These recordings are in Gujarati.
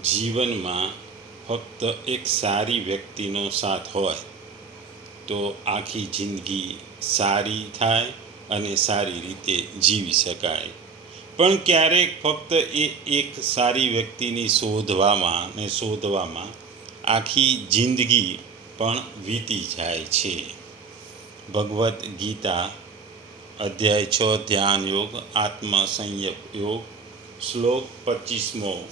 જીવનમાં ફક્ત એક સારી વ્યક્તિનો સાથ હોય, તો આખી જિંદગી સારી થાય અને સારી રીતે જીવી શકાય. પણ ક્યારેક ફક્ત એ એક સારી વ્યક્તિની શોધવામાં ને શોધવામાં આખી જિંદગી પણ વીતી જાય છે. ભગવદ્ ગીતા અધ્યાય છ ધ્યાન યોગ આત્મ સંયમ યોગ, શ્લોક પચીસમો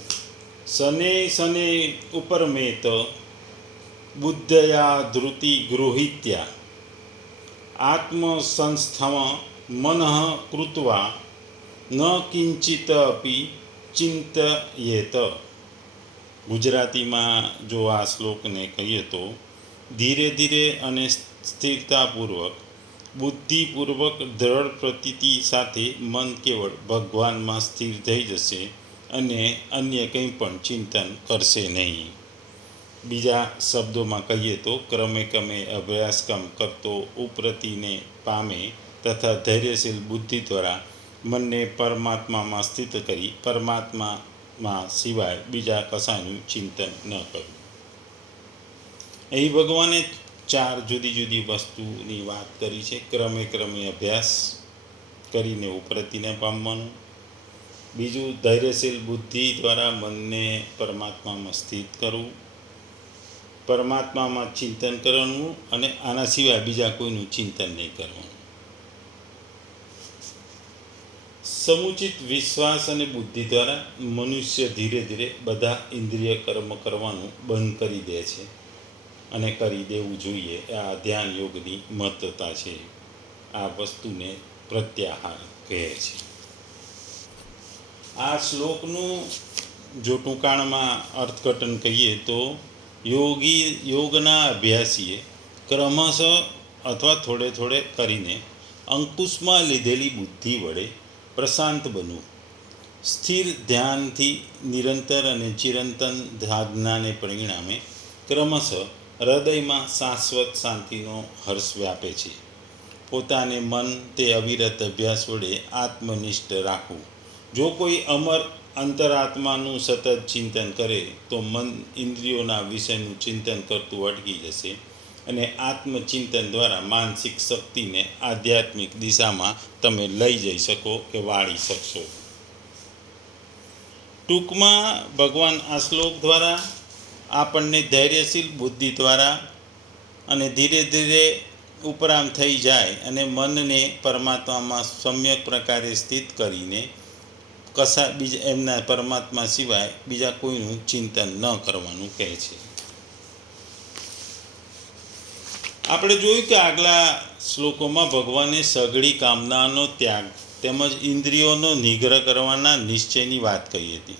શને શને ઉપરમેત બુદ્ધયા ધૃતિ ગૃહિત્યા. આત્મસંસ્થમ મનઃ કૃત્વા ન કિંચિત અપી ચિંતયેત. ગુજરાતીમાં જો આ શ્લોકને કહીએ તો, ધીરે ધીરે અને સ્થિરતાપૂર્વક, બુદ્ધિપૂર્વક દ્રઢ પ્રતીતિ સાથે મન કેવળ ભગવાનમાં સ્થિર થઈ જશે અને અન્ય કંઈ પણ ચિંતન કરશે નહીં. બીજા શબ્દોમાં કહીએ તો, ક્રમે ક્રમે અભ્યાસક્રમ કરતો ઉપરતિને પામે તથા ધૈર્યશીલ બુદ્ધિ દ્વારા મનને પરમાત્મામાં સ્થિત કરી પરમાત્મામાં સિવાય બીજા કશાનું ચિંતન ન કરવું અહીં ભગવાને ચાર જુદી જુદી વસ્તુની વાત કરી છે. ક્રમે ક્રમે અભ્યાસ કરીને ઉપરતિને પામવાનું બીજું ધૈર્યશીલ બુદ્ધિ દ્વારા મનને પરમાત્મામાં સ્થિત કરવું, પરમાત્મામાં ચિંતન કરવાનું અને આના સિવાય બીજા કોઈનું ચિંતન નહીં કરવાનું. સમુચિત વિશ્વાસ અને બુદ્ધિ દ્વારા મનુષ્ય ધીરે ધીરે બધા ઇન્દ્રિય કર્મ કરવાનું બંધ કરી દે છે અને કરી દેવું જોઈએ. આ ધ્યાન યોગની મહત્વતા છે. આ વસ્તુને પ્રત્યાહાર કહે છે. આ શ્લોકનું જો ટૂંકાણમાં અર્થઘટન કહીએ તો, યોગી યોગના અભ્યાસીએ ક્રમશઃ અથવા થોડે થોડે કરીને અંકુશમાં લીધેલી બુદ્ધિ વડે પ્રશાંત બનવું. સ્થિર ધ્યાનથી નિરંતર અને ચિરંતન સાધનાને પરિણામે ક્રમશઃ હૃદયમાં શાશ્વત શાંતિનો હર્ષ વ્યાપે છે. પોતાને મન તે અવિરત અભ્યાસ વડે આત્મનિષ્ઠ રાખવું. જો કોઈ અમર અંતરાત્માનું સતત ચિંતન કરે, તો મન ઇન્દ્રિયોના વિષયનું ચિંતન કરતું અટકી જશે અને આત્મચિંતન દ્વારા માનસિક શક્તિને આધ્યાત્મિક દિશામાં તમે લઈ જઈ શકો કે વાળી શકશો. ટૂંકમાં ભગવાન આ શ્લોક દ્વારા, આપણને ધૈર્યશીલ બુદ્ધિ દ્વારા અને ધીરે ધીરે ઉપરામ થઈ જાય અને મનને પરમાત્મામાં સમ્યક પ્રકારે સ્થિત કરીને કશા બીજા એમના પરમાત્મા સિવાય બીજા કોઈનું ચિંતન ન કરવાનું કહે છે. આપણે જોયું કે આગલા શ્લોકોમાં ભગવાને સઘળી કામનાનો ત્યાગ તેમજ ઇન્દ્રિયોનો નિગ્રહ કરવાના નિશ્ચયની વાત કહી હતી.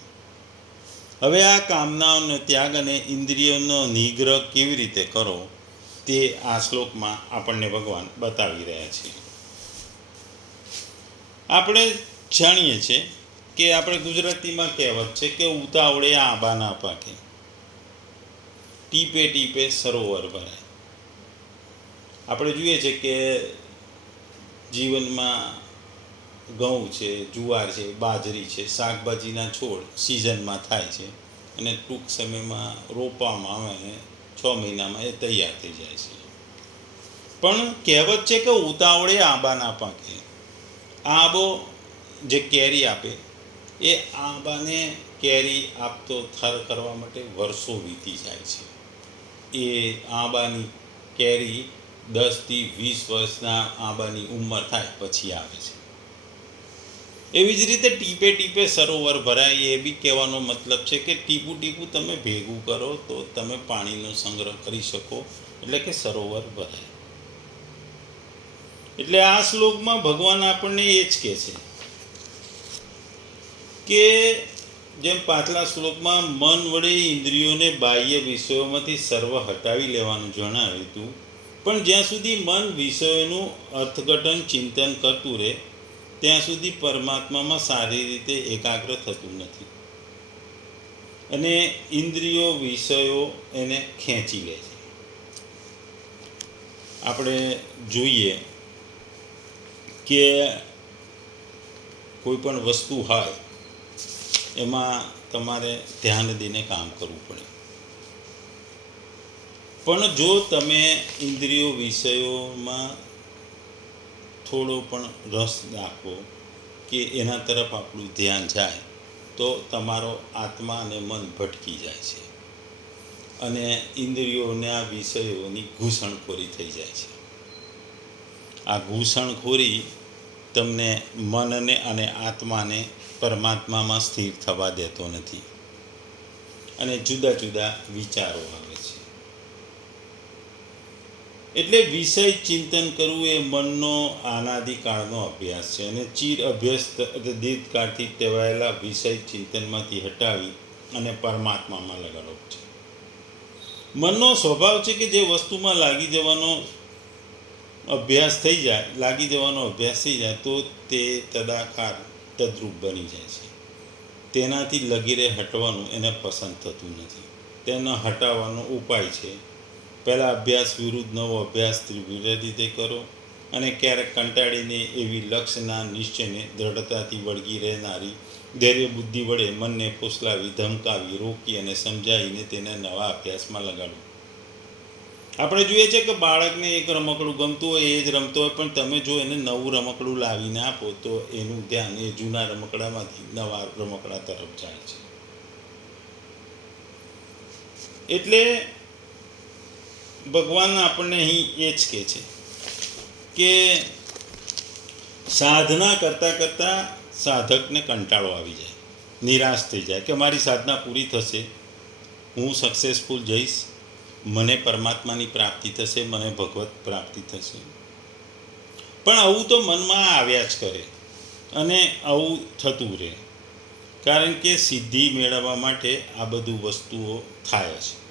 હવે આ કામનાઓનો ત્યાગ અને ઇન્દ્રિયોનો નિગ્રહ કેવી રીતે કરો તે આ શ્લોકમાં આપણને ભગવાન બતાવી રહ્યા છે. આપણે જાણીએ છીએ કે આપણે ગુજરાતીમાં કહેવત છે કે ઉતાવળે આંબા ના પાકે. ટીપે ટીપે સરોવર ભરાય. આપણે જોઈએ છે કે જીવનમાં ઘઉં છે, જુવાર છે, બાજરી છે, શાકભાજીના છોડ સિઝનમાં થાય છે અને ટૂંક સમયમાં રોપવામાં આવે અને છ મહિનામાં એ તૈયાર થઈ જાય છે. પણ કહેવત છે કે ઉતાવળે આંબા ના પાકે. આંબો જે કેરી આપે એ આંબાને કેરી આપતો થર કરવા માટે વર્ષો વીતી જાય છે. એ આંબાની કેરી દસથી વીસ વર્ષના આંબાની ઉંમર થાય પછી આવે છે. એવી જ રીતે ટીપે ટીપે સરોવર ભરાય, એ બી કહેવાનો મતલબ છે કે ટીપું ટીપું તમે ભેગું કરો તો તમે પાણીનો સંગ્રહ કરી શકો, એટલે કે સરોવર ભરાય. એટલે આ શ્લોકમાં ભગવાન આપણને એ જ કહે છે. કે જેમ પાછલા શ્લોકમાં મન વડે ઇન્દ્રિયોને બાહ્ય વિષયોમાંથી સર્વ હટાવી લેવાનું જણાવ્યું હતું, પણ જ્યાં સુધી મન વિષયોનું અર્થઘટન ચિંતન કરતું રહે, ત્યાં સુધી પરમાત્મામાં સારી રીતે એકાગ્ર થતું નથી. અને ઇન્દ્રિયો વિષયો એને ખેંચી લે છે. આપણે જોઈએ કે કોઈ પણ વસ્તુ હોય એમાં તમારે ધ્યાન દઈને કામ કરવું પડે. પણ જો તમે ઇન્દ્રિયો વિષયોમાં થોડો પણ રસ રાખો કે એના તરફ આપણું ધ્યાન જાય, તો તમારો આત્મા અને મન ભટકી જાય છે. અને ઇન્દ્રિયોને આ વિષયોની ઘૂસણખોરી થઈ જાય છે. આ ઘૂસણખોરી તમને મનને અને આત્માને પરમાત્મામાં સ્થિર થવા દેતો નથી. અને જુદા જુદા વિચારો આવે છે. એટલે વિષય ચિંતન કરવું એ મનનો આનાદિકાળનો અભ્યાસ છે. અને ચીર અભ્યસ્ત દીર્ઘકાળથી ટેવાયેલા વિષય ચિંતનમાંથી હટાવી અને પરમાત્મામાં લગાડો છે. મનનો સ્વભાવ છે કે જે વસ્તુમાં લાગી જવાનો અભ્યાસ થઈ જાય, લાગી જવાનો અભ્યાસ થઈ જાય, તો તે તદાકાર તદ્રુપ બની જાય છે. તેનાથી લગીરે હટવાનું એને પસંદ થતું નથી. તેને હટાવવાનો ઉપાય છે. પહેલાં અભ્યાસ વિરુદ્ધ નવો અભ્યાસ ત્રિવિધ રીતે કરો અને ક્યારેક કંટાળીને એવી લક્ષ્યના નિશ્ચયને દ્રઢતાથી વળગી રહેનારી ધૈર્ય બુદ્ધિ વડે મનને ફોસલાવી, ધમકાવી, રોકી અને સમજાવીને તેને નવા અભ્યાસમાં લગાડો. આપણે જોઈએ છે કે બાળકને એક રમકડું ગમતું હોય, એ જ રમતો હોય, પણ તમે જો એને નવું રમકડું લાવીને આપો, તો એનું ધ્યાન એ જૂના રમકડામાંથી નવા રમકડા તરફ જાય છે. એટલે ભગવાન આપણને અહીં એ જ કહે છે કે સાધના કરતાં કરતાં સાધકને કંટાળો આવી જાય, નિરાશ થઈ જાય કે મારી સાધના પૂરી થશે, હું સક્સેસફુલ જઈશ મને પરમાત્માની પ્રાપ્તિ થશે, મને ભગવત પ્રાપ્તિ થશે. પણ આવું તો મનમાં આવ્યા જ કરે અને આવું થતું રહે. કારણ કે સિદ્ધિ મેળવવા માટે આ બધું વસ્તુઓ થાય છે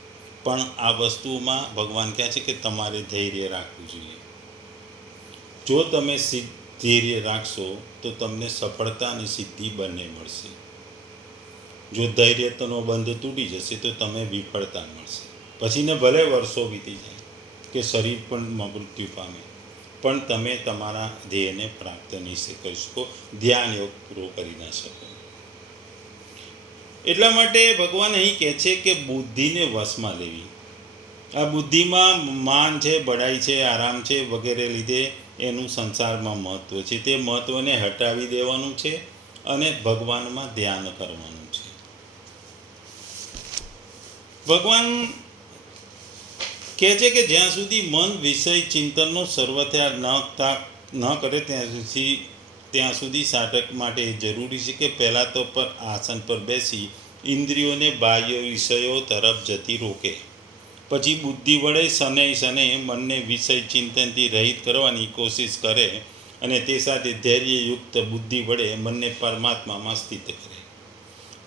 પણ આ વસ્તુઓમાં ભગવાન કહે છે કે તમારે ધૈર્ય રાખવું જોઈએ. જો તમે ધૈર્ય રાખશો, તો તમને સફળતા અને સિદ્ધિ બંને મળશે. જો ધૈર્યતનો બંધ તૂટી જશે, તો તમે વિફળતા મળશે. પછીને ભલે વર્ષો વીતી જાય કે શરીર પણ મૃત્યુ પામે, પણ તમે તમારા ધ્યેયને પ્રાપ્ત નહીં કરી શકો ધ્યાન યોગ પૂરો કરી ના શકો. એટલા માટે ભગવાન અહીં કહે છે કે બુદ્ધિને વશમાં લેવી. આ બુદ્ધિમાં માન છે, બડાઈ છે, આરામ છે, વગેરે લીધે એનું સંસારમાં મહત્ત્વ છે. તે મહત્ત્વને હટાવી દેવાનું છે અને ભગવાનમાં ધ્યાન કરવાનું છે. ભગવાન કહે છે કે જ્યાં સુધી મન વિષય ચિંતનનો સર્વથા ન ન કરે ત્યાં સુધી ત્યાં સુધી સાધક માટે જરૂરી છે કે પહેલાં તો પર આસન પર બેસી ઇન્દ્રિયોને બાહ્ય વિષયો તરફ જતી રોકે. પછી બુદ્ધિ વડે શનૈ શને મનને વિષય ચિંતનથી રહિત કરવાની કોશિશ કરે અને તે સાથે ધૈર્યયુક્ત બુદ્ધિ વડે મનને પરમાત્મામાં સ્થિત કરે.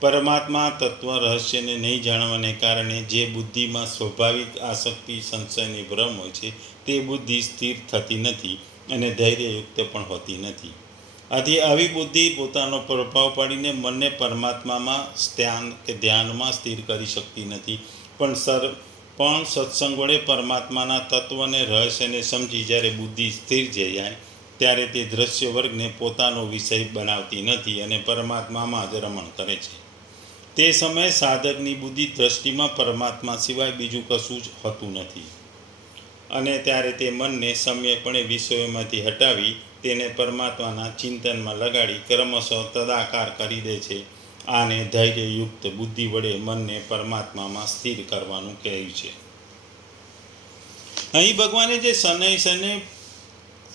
પરમાત્મા તત્વ રહસ્યને નહીં જાણવાને કારણે જે બુદ્ધિમાં સ્વાભાવિક આસક્તિ સંશયની ભ્રમ હોય છે, તે બુદ્ધિ સ્થિર થતી નથી અને ધૈર્યયુક્ત પણ હોતી નથી. આથી આવી બુદ્ધિ પોતાનો પ્રભાવ પાડીને મનને પરમાત્મામાં ધ્યાન કે ધ્યાનમાં સ્થિર કરી શકતી નથી. પણ સર, પણ સત્સંગ વડે પરમાત્માના તત્વને રહસ્યને સમજી જ્યારે બુદ્ધિ સ્થિર જઈ જાય, ત્યારે તે દ્રશ્ય વર્ગને પોતાનો વિષય બનાવતી નથી અને પરમાત્મામાં જ રમણ કરે છે. તે સમયે સાધકની બુદ્ધિ દ્રષ્ટિમાં પરમાત્મા સિવાય બીજું કશું જ હોતું નથી. અને ત્યારે તે મનને સમ્યકપણે વિષયોમાંથી હટાવી તેને પરમાત્માના ચિંતનમાં લગાડી ક્રમશઃ તદાકાર કરી દે છે. આને ધૈર્યયુક્ત બુદ્ધિ વડે મનને પરમાત્મામાં સ્થિર કરવાનું કહ્યું છે. અહીં ભગવાને જે શનૈ શનૈ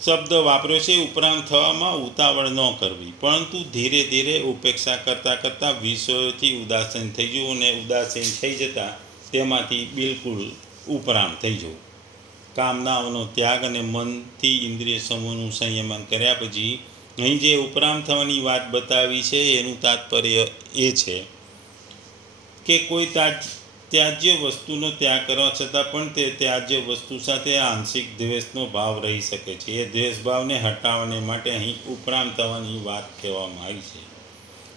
શબ્દ વાપર્યો છે, ઉપરાંત થવામાં ઉતાવળ ન કરવી. પરંતુ ધીરે ધીરે ઉપેક્ષા કરતાં કરતાં વિષયોથી ઉદાસીન થઈ જવું અને ઉદાસીન થઈ જતાં તેમાંથી બિલકુલ ઉપરામ થઈ જવું. કામનાઓનો ત્યાગ અને મનથી ઇન્દ્રિય સમૂહનું સંયમન કર્યા પછી અહીં જે ઉપરામ થવાની વાત બતાવી છે, એનું તાત્પર્ય એ છે કે કોઈ તાજ ત્યાજ્ય વસ્તુનો ત્યાગ કરવા છતાં પણ તે ત્યાજ્ય વસ્તુ સાથે આંશિક દ્વેષનો ભાવ રહી શકે છે. એ દ્વેષભાવને હટાવવાને માટે અહીં ઉપરામ થવાની વાત કહેવામાં આવી છે.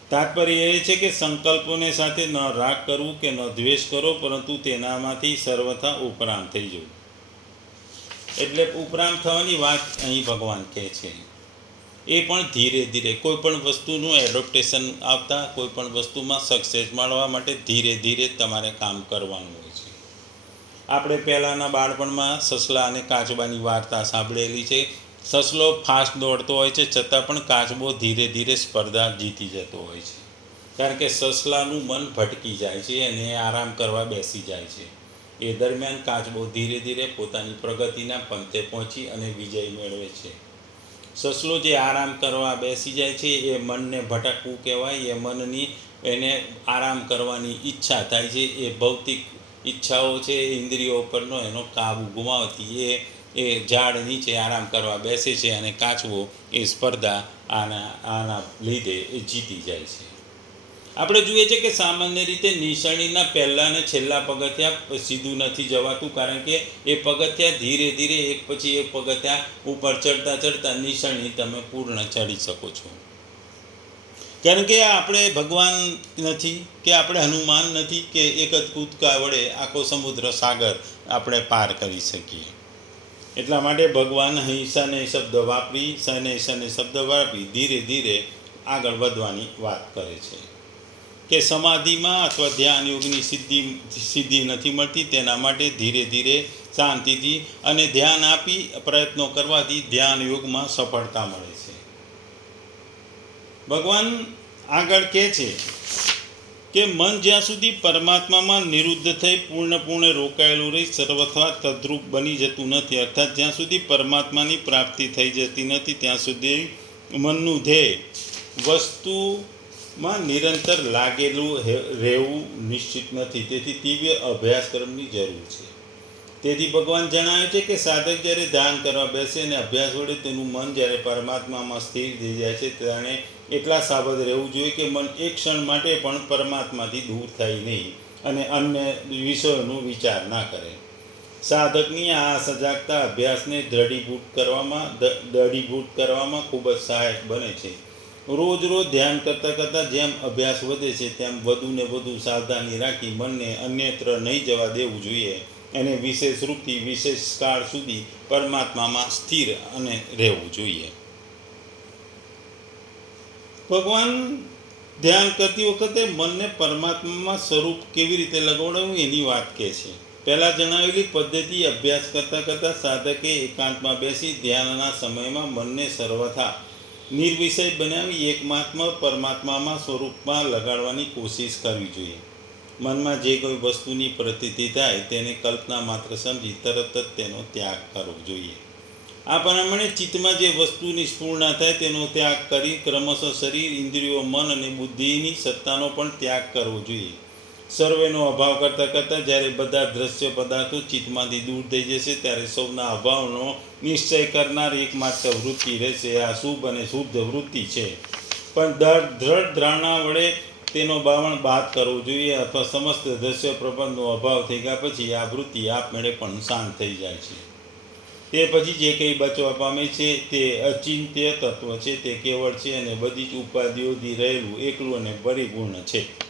તાત્પર્ય એ છે કે સંકલ્પોને સાથે ન રાગ કરવું કે ન દ્વેષ કરો, પરંતુ તેનામાંથી સર્વથા ઉપરાંત થઈ જવું. એટલે ઉપરાંત થવાની વાત અહીં ભગવાન કહે છે. એ પણ ધીરે ધીરે કોઈ પણ વસ્તુનું એડોપ્ટેશન આવતા કોઈ પણ વસ્તુમાં સક્સેસ મળવા માટે ધીરે ધીરે તમારે કામ કરવાનું હોય છે. આપણે પહેલાંના બાળપણમાં સસલા અને કાચબાની વાર્તા સાંભળેલી છે. સસલો ફાસ્ટ દોડતો હોય છે, છતાં પણ કાચબો ધીરે ધીરે સ્પર્ધા જીતી જતો હોય છે. કારણ કે સસલાનું મન ભટકી જાય છે અને આરામ કરવા બેસી જાય છે. એ દરમિયાન કાચબો ધીરે ધીરે પોતાની પ્રગતિના પંથે પહોંચી અને વિજય મેળવે છે. સસલો જે આરામ કરવા બેસી જાય છે, એ મનને ભટકવું કહેવાય. એ મનની એને આરામ કરવાની ઈચ્છા થાય છે. એ ભૌતિક ઈચ્છાઓ છે ઇન્દ્રિયો પરનો એનો કાબુ ગુમાવતી. એ એ ઝાડ નીચે આરામ કરવા બેસે છે અને કાચવો એ સ્પર્ધા આના આના લીધે એ જીતી જાય છે. આપણે જોઈએ છે કે સામાન્ય રીતે નિશાળીના પહેલાં અને છેલ્લા પગથિયા સીધું નથી જવાતું, કારણ કે એ પગથિયા ધીરે ધીરે એક પછી એક પગથિયા ઉપર ચડતા ચડતા નિશાળી તમે પૂર્ણ ચડી શકો છો. કારણ કે આપણે ભગવાન નથી, કે આપણે હનુમાન નથી, કે એક જ કૂદકા વડે આખો સમુદ્ર સાગર આપણે પાર કરી શકીએ. એટલા માટે ભગવાન અહીં સને શબ્દ વાપરી સને સને શબ્દ વાપરી, ધીરે ધીરે આગળ વધવાની વાત કરે છે. કે સમાધિમાં અથવા ધ્યાન યોગની સિદ્ધિ સિદ્ધિ નથી મળતી, તેના માટે ધીરે ધીરે શાંતિથી અને ધ્યાન આપી પ્રયત્નો કરવાથી ધ્યાન યોગમાં સફળતા મળે છે. ભગવાન આગળ કહે છે કે મન જ્યાં સુધી પરમાત્મામાં નિરુદ્ધ થઈ પૂર્ણપૂર્ણ રોકાયેલું રહી, સર્વથા તદ્રુપ બની જતું નથી, અર્થાત જ્યાં સુધી પરમાત્માની પ્રાપ્તિ થઈ જતી નથી, ત્યાં સુધી મનનું ધ્યેય વસ્તુમાં નિરંતર લાગેલું રહેવું નિશ્ચિત નથી. તેથી તીવ્ર અભ્યાસક્રમની જરૂર છે. તેથી ભગવાન જણાવે છે કે સાધક જ્યારે ધ્યાન કરવા બેસે અને અભ્યાસ વડે તેનું મન જ્યારે પરમાત્મામાં સ્થિર થઈ જાય છે, ત્યારે એટલા સાવધ રહેવું જોઈએ કે મન એક ક્ષણ માટે પણ પરમાત્માથી દૂર થાય નહીં અને અન્ય વિષયોનો વિચાર ના કરે. સાધકની આ સજાગતા અભ્યાસને દ્રઢીભૂત કરવામાં દઢીભૂત કરવામાં ખૂબ જ સહાયક બને છે. રોજ રોજ ધ્યાન કરતાં કરતાં જેમ અભ્યાસ વધે છે, તેમ વધુ ને વધુ સાવધાની રાખી મનને અન્યત્ર નહીં જવા દેવું જોઈએ. એને વિશેષ રૂપથી વિશેષ કાળ સુધી પરમાત્મામાં સ્થિર અને રહેવું જોઈએ. ભગવાન ધ્યાન કરતી વખતે મનને પરમાત્મામાં સ્વરૂપ કેવી રીતે લગાવડાવવું એની વાત કહે છે. પહેલાં જણાવેલી પદ્ધતિ અભ્યાસ કરતાં કરતાં સાધકે એકાંતમાં બેસી ધ્યાનના સમયમાં મનને સર્વથા નિર્વિષય બનાવી એકમાત્મ પરમાત્મામાં સ્વરૂપમાં લગાડવાની કોશિશ કરવી જોઈએ. મનમાં જે કોઈ વસ્તુની પ્રતીતિ થાય તેને કલ્પના માત્ર સમજી તરત જ તેનો ત્યાગ કરવો જોઈએ. આ પ્રમાણે ચિત્તમાં જે વસ્તુ નિષ્પૂર્ણ થાય તેનો ત્યાગ કરી ક્રમશઃ શરીર, ઇન્દ્રિયો, મન અને બુદ્ધિની સત્તાનો પણ ત્યાગ કરવો જોઈએ. સર્વેનો અભાવ કરતાં કરતાં જ્યારે બધા દ્રશ્ય પદાર્થો ચિત્તમાંથી દૂર થઈ જશે, ત્યારે સૌના અભાવનો નિશ્ચય કરનાર એકમાત્ર વૃત્તિ રહેશે. આ શુભ અને શુદ્ધ વૃત્તિ છે. પણ દર દ્રઢ ધારણા વડે તેનો બાવણ બાદ કરવો જોઈએ અથવા સમસ્ત દ્રશ્ય પ્રબંધનો અભાવ થઈ ગયા પછી આ વૃત્તિ આપમેળે પણ શાંત થઈ જાય છે. તે પછી જે કંઈ બચવા પામે છે તે અચિંત્ય તત્વ છે, તે કેવળ છે અને બધી જ ઉપાધિઓથી રહેલું એકલું અને પરિપૂર્ણ છે.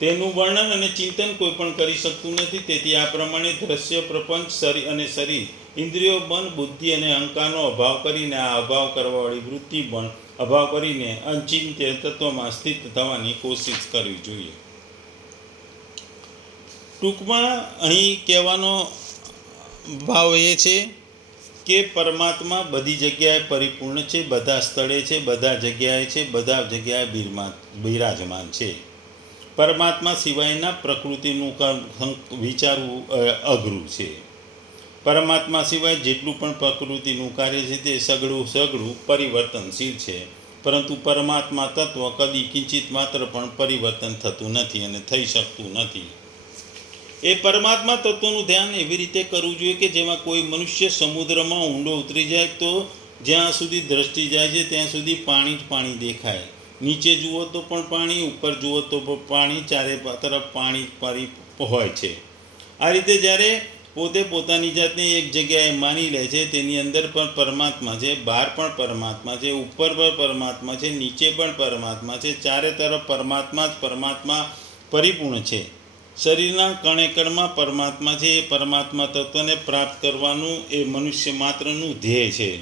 તેનું વર્ણન અને ચિંતન કોઈ પણ કરી શકતું નથી. તેથી આ પ્રમાણે દ્રશ્ય, પ્રપંચ શરીર અને શરીર, ઇન્દ્રિયો, મન, બુદ્ધિ અને અહંકારનો અભાવ કરીને આ અભાવ કરવાવાળી વૃત્તિ પણ અભાવ કરીને અચિંત્ય તત્વમાં સ્થિત થવાની કોશિશ કરવી જોઈએ. ટૂંકમાં અહીં કહેવાનો ભાવ એ છે કે પરમાત્મા બધી જગ્યાએ પરિપૂર્ણ છે, બધા સ્થળે છે, બધા જગ્યાએ છે, બધા જગ્યાએ બિરમા, બિરાજમાન છે. પરમાત્મા સિવાયના પ્રકૃતિનું કામ વિચારવું અઘરું છે. પરમાત્મા સિવાય જેટલું પણ પ્રકૃતિનું કાર્ય છે તે સગળું સગળું પરિવર્તનશીલ છે. પરંતુ પરમાત્મા તત્વ કદી કિંચિત માત્ર પણ પરિવર્તન થતું નથી અને થઈ શકતું નથી. એ પરમાત્મા તત્વનું ધ્યાન એવી રીતે કરવું જોઈએ કે જેમાં કોઈ મનુષ્ય સમુદ્રમાં ઊંડો ઉતરી જાય તો જ્યાં સુધી દ્રષ્ટિ જાય છે ત્યાં સુધી પાણી જ પાણી દેખાય. નીચે જુઓ તો પણ પાણી, ઉપર જુઓ તો પણ પાણી, ચારે તરફ પાણી પરી હોય છે. આ રીતે જ્યારે પોતે પોતાની જાતને એક જગ્યાએ માની લે છે, તેની અંદર પણ પરમાત્મા છે, બહાર પણ પરમાત્મા છે, ઉપર પણ પરમાત્મા છે, નીચે પણ પરમાત્મા છે, ચારે તરફ પરમાત્મા જ પરમાત્મા પરિપૂર્ણ છે. શરીરના કણે કણમાં પરમાત્મા છે, એ પરમાત્મા તત્વને પ્રાપ્ત કરવાનું એ મનુષ્ય માત્રનું ધ્યેય છે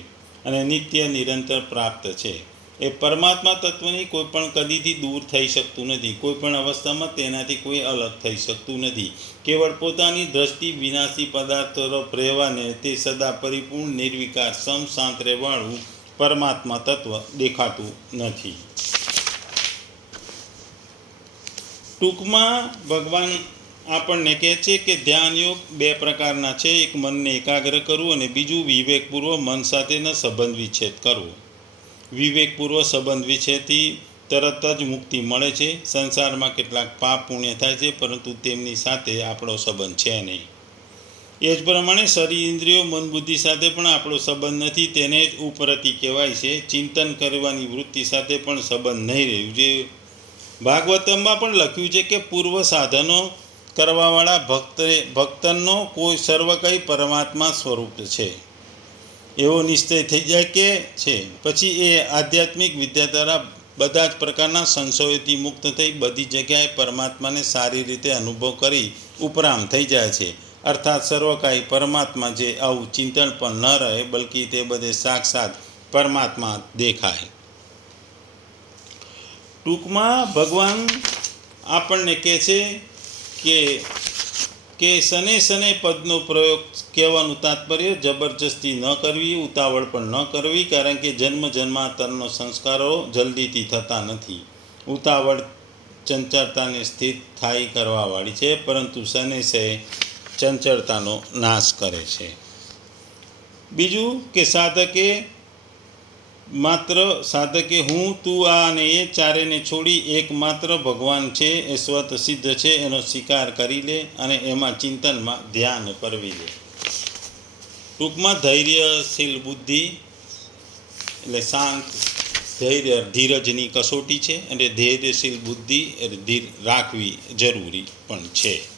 અને નિત્ય નિરંતર પ્રાપ્ત છે. એ પરમાત્મા તત્વની કોઈ પણ કદીથી દૂર થઈ શકતું નથી. કોઈ પણ અવસ્થામાં તેનાથી કોઈ અલગ થઈ શકતું નથી. કેવળ પોતાની દ્રષ્ટિ વિનાશી પદાર્થ તરફ રહેવાને તે સદા પરિપૂર્ણ, નિર્વિકાર સમશાંત રહેવાળું પરમાત્મા તત્વ દેખાતું નથી. ટૂંકમાં ભગવાન આપણને કહે છે કે ધ્યાન યોગ બે પ્રકારના છે. એક મનને એકાગ્ર કરવું અને બીજું વિવેકપૂર્વક મન સાથેના સંબંધ વિચ્છેદ કરવો. વિવેકપૂર્વક સંબંધ વિશેથી તરત જ મુક્તિ મળે છે. સંસારમાં કેટલાક પાપ પુણ્ય થાય છે, પરંતુ તેમની સાથે આપણો સંબંધ છે નહીં. એ જ પ્રમાણે શરીર ઇન્દ્રિયો, મન, બુદ્ધિ સાથે પણ આપણો સંબંધ નથી. તેને જ ઉપરતી કહેવાય છે, ચિંતન કરવાની વૃત્તિ સાથે પણ સંબંધ નહીં રહ્યું. જે ભાગવતમમાં પણ લખ્યું છે કે પૂર્વ સાધનો કરવાવાળા ભક્ત ભક્તનનો કોઈ સર્વકઈ પરમાત્મા સ્વરૂપ છે. એવો નિશ્ચય થઈ જાય કે છે. પછી એ આધ્યાત્મિક વિદ્યા દ્વારા બધા જ પ્રકારના સંશયોથી મુક્ત થઈ બધી જગ્યાએ પરમાત્માને સારી રીતે અનુભવ કરી ઉપરામ થઈ જાય છે. અર્થાત સર્વકાય પરમાત્મા જે આવું ચિંતન પણ ન રહે, બલકી તે બધે સાક્ષાત પરમાત્મા દેખાય. ટૂંકમાં ભગવાન આપણને કહે છે કે કે શને શને પદનો પ્રયોગ કહેવાનું તાત્પર્ય જબરજસ્તી ન કરવી, ઉતાવળ પણ ન કરવી, કારણ કે જન્મ જન્માંતરનો સંસ્કારો જલ્દીથી થતા નથી. ઉતાવળ ચંચળતાને સ્થિત થાય કરવાવાળી છે, પરંતુ શને શે ચંચળતાનો નાશ કરે છે. બીજું કે સાધકે માત્ર સાધકે હું, તું, આ અને એ ચારેને છોડી એકમાત્ર ભગવાન છે, એ સ્વત સિદ્ધ છે, એનો સ્વીકાર કરી લે અને એમાં ચિંતનમાં ધ્યાન કરવી લે. ટૂંકમાં ધૈર્યશીલ બુદ્ધિ એટલે શાંત, ધૈર્ય, ધીરજની કસોટી છે, અને ધૈર્યશીલ બુદ્ધિ એટલે ધીર રાખવી જરૂરી પણ છે.